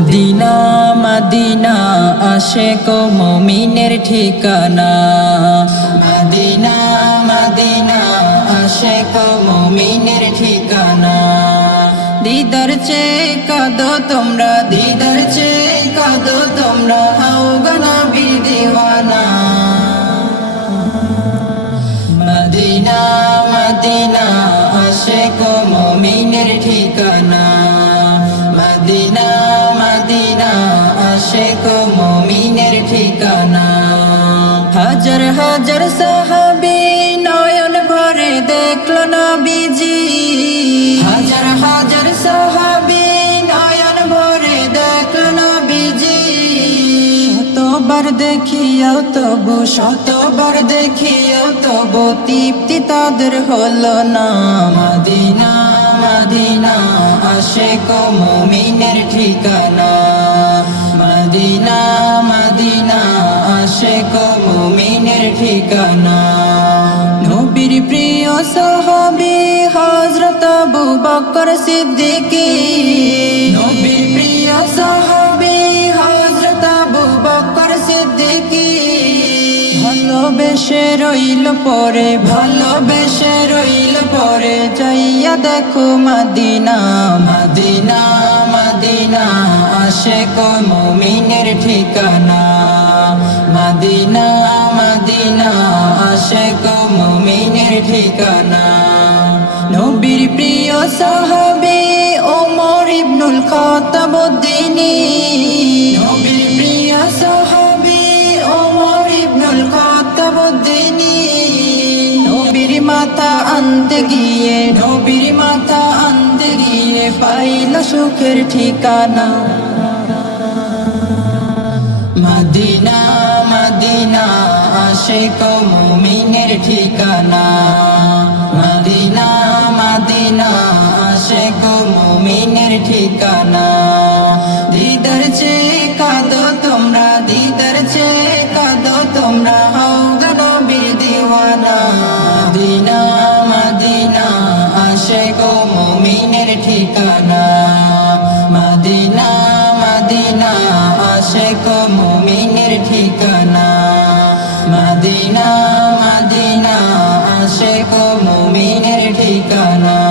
Medina Medina Ashiq ও মুমিনের ঠিকানা। Medina Medina Ashiq ও মুমিনের ঠিকানা। দিদার চেয়ে কাঁদো তোমরা, দিদার চেয়ে কাঁদো তোমরা, হও গো নবীর দিওয়ানা। মদিনা মদিনা আশিক ও মুমিনের ঠিকানা। মদিনা মদিনা আশিক ও মুমিনের ঠিকানা। হাজার হাজার সাহাবী নয়ন ভরে দেখলো নবীজি। হাজার হাজার সাহাবী নয়ন ভরে দেখলো নবীজি। শতবার দেখিয়াও তবু, শতবার দেখিয়াও তবু তৃপ্তি তাদের হলো না। মদিনা মদিনা আশিক ও মুমিনের ঠিকানা। মদিনা মদিনা আশিক ও মুমিনের ঠিকানা। নবীর প্রিয় সাহাবী হযরত আবু বকর সিদ্দিক। নবীর প্রিয় সাহাবী হযরত আবু বকর সিদ্দিক। ভালোবেসে রইল পরে, ভালোবেসে রইল পরে, যাইয়া দেখো মদিনা। মদিনা মদিনা আশিক ও মুমিনের ঠিকানা। মদিনা মদিনা আশিক ও মুমিনের ঠিকানা। নবীর প্রিয় সাহাবী ওমর ইবনুল খাত্তাব উদ্দিনী। নবীর প্রিয় সাহাবী ওমর ইবনুল খাত্তাব উদ্দিনী। নবীর মাথা আনতে গিয়ে, নবীর মাথা আনতে গিয়ে পাইল সুখের ঠিকানা। মদিনা মদিনা আশিক ও মুমিনের ঠিকানা। মদিনা মদিনা আশিক ও মুমিনের ঠিকানা। দিদার চেয়ে কাঁদো তোমরা, দিদার চেয়ে কাঁদো তোমরা, হও গো নবীর দিওয়ানা। মদিনা মদিনা আশিক ও মুমিনের ঠিকানা। মদিনা মদিনা আশিক ও মুমিনের ঠিকানা। মদিনা মদিনা আশিক ও মুমিনের ঠিকানা।